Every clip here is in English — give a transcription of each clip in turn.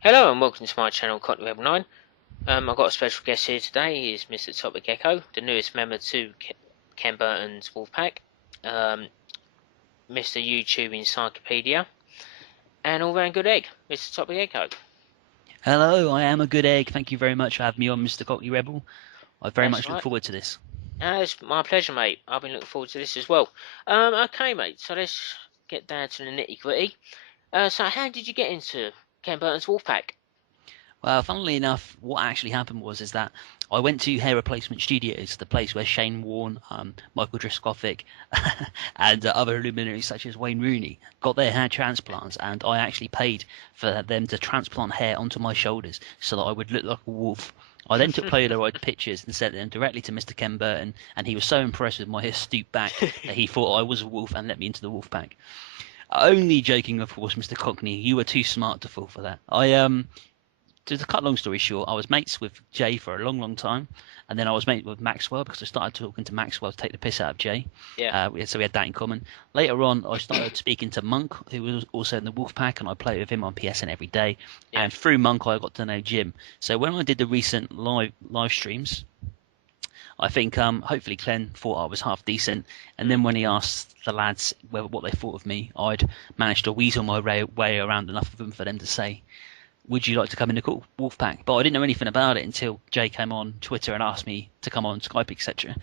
Hello and welcome to my channel, MW3. I've got a special guest here today. He is Mr. TopperGecko, the newest member to Ken Burton's Wolfpack, Mr. YouTube Encyclopedia, and all round good egg, Mr. TopperGecko. Hello, I am a good egg. Thank you very much for having me on, Mr. Cockney Rebel. I very That's much look right. forward to this. It's my pleasure, mate. I've been looking forward to this as well. Okay, mate. So let's get down to the nitty gritty. So how did you get into Ken Burton's Wolfpack? Well, funnily enough, what actually happened is that I went to Hair Replacement Studios, the place where Shane Warne, Michael Driscovic, and other luminaries such as Wayne Rooney got their hair transplants, and I actually paid for them to transplant hair onto my shoulders so that I would look like a wolf. I then took Polaroid pictures and sent them directly to Mr. Ken Burton, and he was so impressed with my stooped back that he thought I was a wolf and let me into the wolf pack. Only joking, of course, Mr. Cockney. You were too smart to fall for that. To cut a long story short, I was mates with Jay for a long, long time, and then I was mates with Maxwell because I started talking to Maxwell to take the piss out of Jay. Yeah. So we had that in common. Later on, I started speaking to Monk, who was also in the Wolfpack, and I played with him on PSN every day. Yeah. And through Monk, I got to know Jim. So when I did the recent live streams, I think hopefully Glenn thought I was half decent, and then when he asked the lads what they thought of me, I'd managed to weasel my way around enough of them for them to say, would you like to come in the Wolfpack? But I didn't know anything about it until Jay came on Twitter and asked me to come on Skype, etc.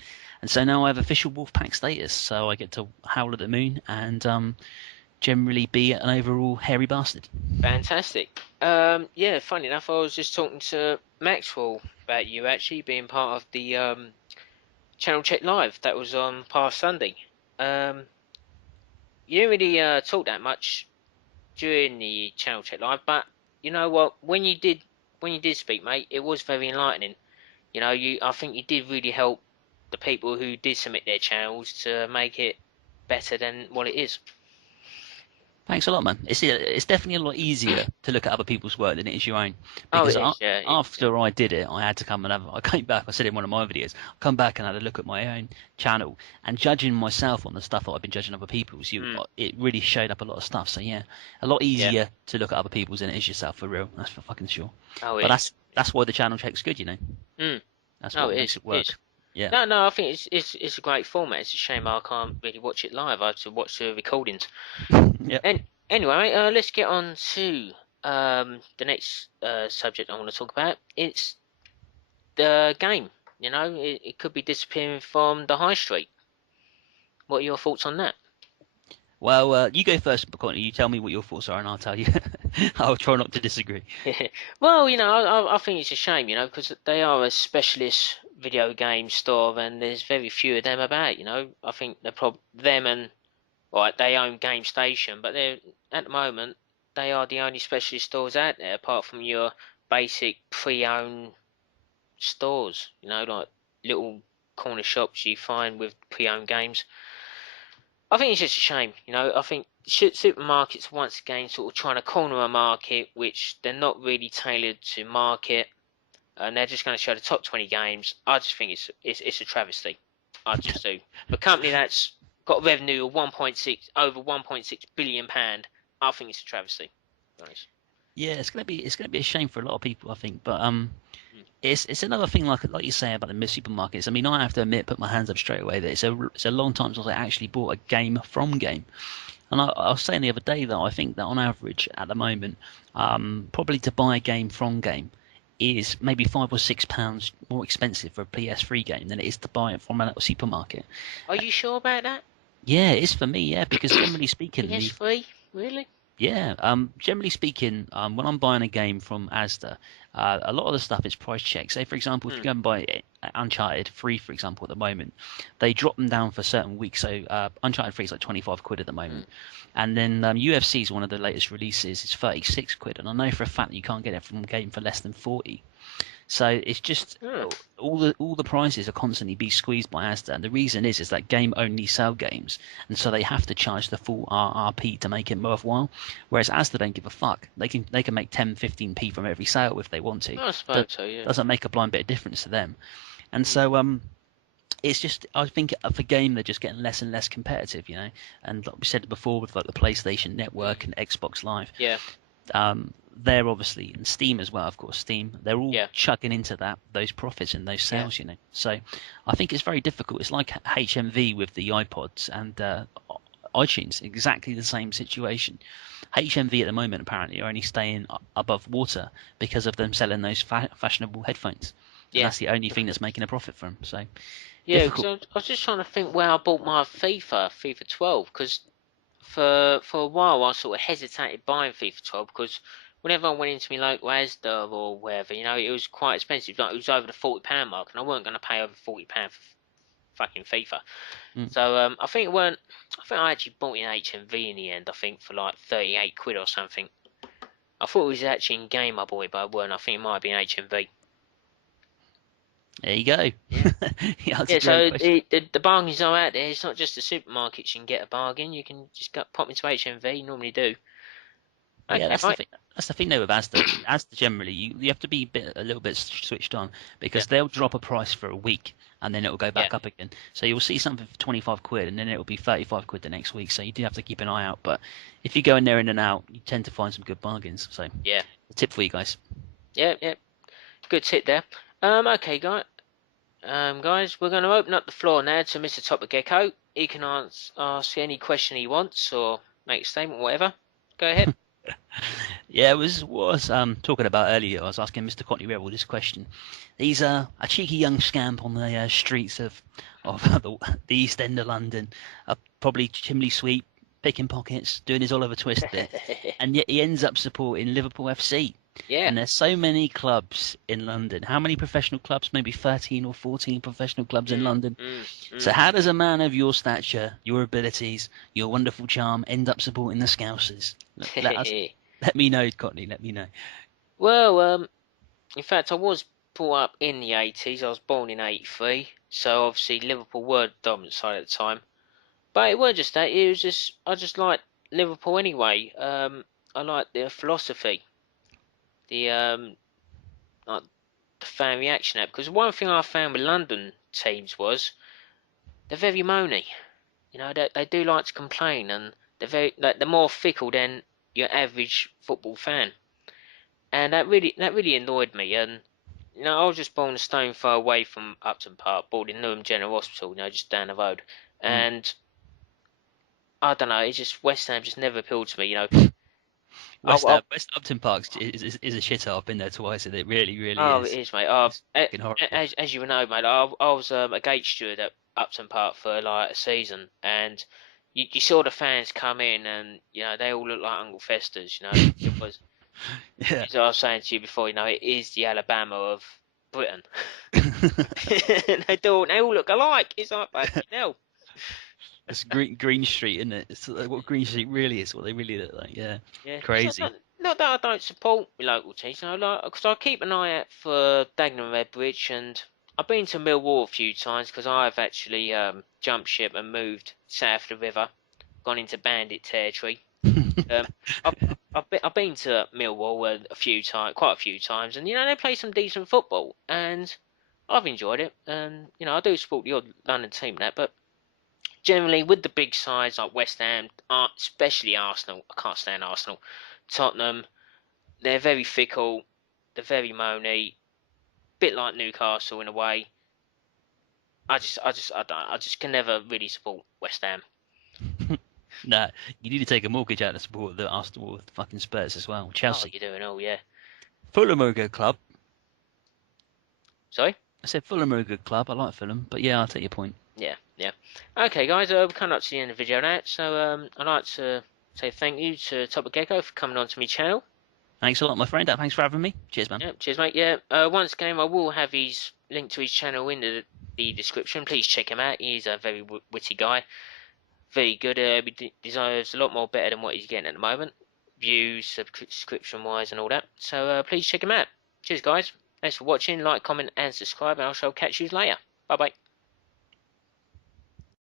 And so now I have official Wolfpack status, so I get to howl at the moon and generally be an overall hairy bastard. Fantastic. Yeah, funny enough, I was just talking to Maxwell about you actually being part of the Channel Check Live that was on past Sunday. Um, you didn't really talk that much during the Channel Check Live, but you know what? When you did speak, mate, it was very enlightening. I think you did really help the people who did submit their channels to make it better than what it is. Thanks a lot, man. It's definitely a lot easier to look at other people's work than it is your own. Oh, Because it is, yeah, after I did it, I had to come and have. I came back. I said in one of my videos, I come back and had a look at my own channel and judging myself on the stuff that I've been judging other people's. It really showed up a lot of stuff. So yeah, a lot yeah. easier to look at other people's than it is yourself for real. That's for fucking sure. Oh, But it is. that's why the channel check's good, you know. Mm. That's Oh, what it makes is. it It is. work. Yeah. No, I think it's a great format. It's a shame I can't really watch it live. I have to watch the recordings. Yep. And anyway, let's get on to the next subject I want to talk about. It's the game. It could be disappearing from the high street. What are your thoughts on that? Well, you go first, Courtney. You tell me what your thoughts are, and I'll tell you. I'll try not to disagree. Well, I think it's a shame, because they are a specialist video game store, and there's very few of them about. I think them and right, they own Game Station, but they're at the moment they are the only specialist stores out there, apart from your basic pre-owned stores. Like little corner shops you find with pre-owned games. I think it's just a shame. I think supermarkets once again sort of trying to corner a market which they're not really tailored to market, and they're just going to show the top 20 games. I just think it's a travesty. I just do. For a company that's got a revenue of 1.6 over 1.6 billion pound, I think it's a travesty. Nice. Yeah, it's gonna be a shame for a lot of people, I think. But Mm. it's another thing like you say about the supermarkets. I mean, I have to admit, put my hands up straight away that it's a long time since I actually bought a game from Game. And I was saying the other day that I think that on average at the moment, probably to buy a game from Game is maybe £5 or £6 more expensive for a PS3 game than it is to buy it from a little supermarket. Are you sure about that? Yeah, it is for me. Yeah, because generally speaking, PS3, really? yeah, generally speaking, when I'm buying a game from Asda, a lot of the stuff is price checked. Say, for example, if you Mm. go and buy Uncharted 3, for example, at the moment, they drop them down for certain weeks. So Uncharted 3 is like 25 quid at the Mm. moment. And then UFC is one of the latest releases. It's 36 quid. And I know for a fact that you can't get it from game for less than 40. So it's just Mm. all the prices are constantly being squeezed by Asda, and the reason is that Game only sell games, and so they have to charge the full RRP to make it worthwhile. Whereas Asda don't give a fuck. They can make 10, 15p from every sale if they want to. I suppose so, yeah. Doesn't make a blind bit of difference to them. And Mm. so it's just I think for Game they're just getting less and less competitive, you know. And like we said before with like the PlayStation Mm. Network and Xbox Live, Yeah. they're obviously, and Steam as well, of course, Steam, they're all Yeah, chugging into those profits and those yeah, sales, you know. So I think it's very difficult. It's like HMV with the iPods and iTunes, exactly the same situation. HMV at the moment apparently are only staying above water because of them selling those fashionable headphones, and yeah. that's the only thing that's making a profit for them. So Yeah, because difficult. I was just trying to think where I bought my FIFA 12, because for a while I sort of hesitated buying FIFA 12 because whenever I went into my local Asda or wherever, it was quite expensive. Like it was over the £40 mark, and I weren't going to pay over £40 for fucking FIFA. Mm. So I think it weren't. I think I actually bought it in HMV in the end. I think for like 38 quid or something. I thought it was actually in game I bought it, but it weren't. I think it might have been HMV. There you go. Yeah. Yeah, that's a Yeah, great so question. the bargains are out there. It's not just the supermarkets you can get a bargain. You can just go pop into HMV. You normally do. Yeah, Okay, that's the right. thing. That's the thing though with Asda. Asda generally, you have to be a little bit switched on Yeah, because they'll drop a price for a week and then it'll go yeah, back up again. So you'll see something for 25 quid and then it'll be 35 quid the next week. So you do have to keep an eye out. But if you go in there in and out, you tend to find some good bargains. So yeah, a tip for you guys. yeah, yeah. Good tip there. Okay, guys, we're going to open up the floor now to Mr. TopperGecko. He can ask any question he wants or make a statement, whatever. Go ahead. Yeah, it was talking about earlier. I was asking Mr. Courtney Rebel this question. He's a cheeky young scamp on the streets of the East End of London, probably chimney sweep, picking pockets, doing his Oliver Twist bit, and yet he ends up supporting Liverpool FC. Yeah. And there's so many clubs in London. How many professional clubs? Maybe 13 or 14 professional clubs in Mm, London. mm, So mm. how does a man of your stature, your abilities, your wonderful charm end up supporting the Scousers? Let us let me know, Courtney. Let me know. Well, in fact, I was brought up in the 80s. I was born in 83, so obviously Liverpool were the dominant side at the time. But it weren't just that. It was just I just liked Liverpool anyway. I liked their philosophy, the like the fan reaction app. Because one thing I found with London teams was they're very moany. They do like to complain, and they're more fickle than your average football fan, and that really annoyed me. And I was just born a stone throw away from Upton Park, born in Newham General Hospital, just down the road, Mm. and I don't know, it's just West Ham just never appealed to me. I West Upton Park is a shithole. I've been there twice, and it really, really Oh, it is. is, mate. It's fucking horrible. As you know, mate, I was a gate steward at Upton Park for like a season, and you saw the fans come in, and they all look like Uncle Fester's. It was. Yeah. As I was saying to you before, it is the Alabama of Britain. They all look alike. It's like fucking hell. That's Green Street, isn't it? It's like what Green Street really is. What they really look like. Yeah. Yeah, it's Crazy. not that I don't support my local teams, like because I keep an eye out for Dagenham and Redbridge, and I've been to Millwall a few times because I've actually jumped ship and moved south of the river, gone into bandit territory. Um, I've, I've been to Millwall quite a few times, and they play some decent football, and I've enjoyed it. And I do support the odd London team, but generally with the big sides like West Ham, especially Arsenal, I can't stand Arsenal. Tottenham, they're very fickle, they're very moany, bit like Newcastle in a way. I just can never really support West Ham. Nah, you need to take a mortgage out to support the Arsenal with fucking Spurs as well. Oh, Chelsea. you're doing all, yeah. Fulham are a good club. Sorry? I said Fulham are a good club. I like Fulham, but yeah, I'll take your point. Yeah, yeah. Okay, guys, we're coming up to the end of the video now, so I'd like to say thank you to TopperGecko for coming on to my channel. Thanks a lot, my friend. Thanks for having me. Cheers, man. Yeah, cheers, mate. Yeah, once again, I will have his link to his channel in the description. Please check him out. He's a very witty guy. Very good. He deserves a lot more better than what he's getting at the moment. Views, subscription wise, and all that. So please check him out. Cheers, guys. Thanks for watching. Like, comment, and subscribe, and I shall catch you later. Bye bye.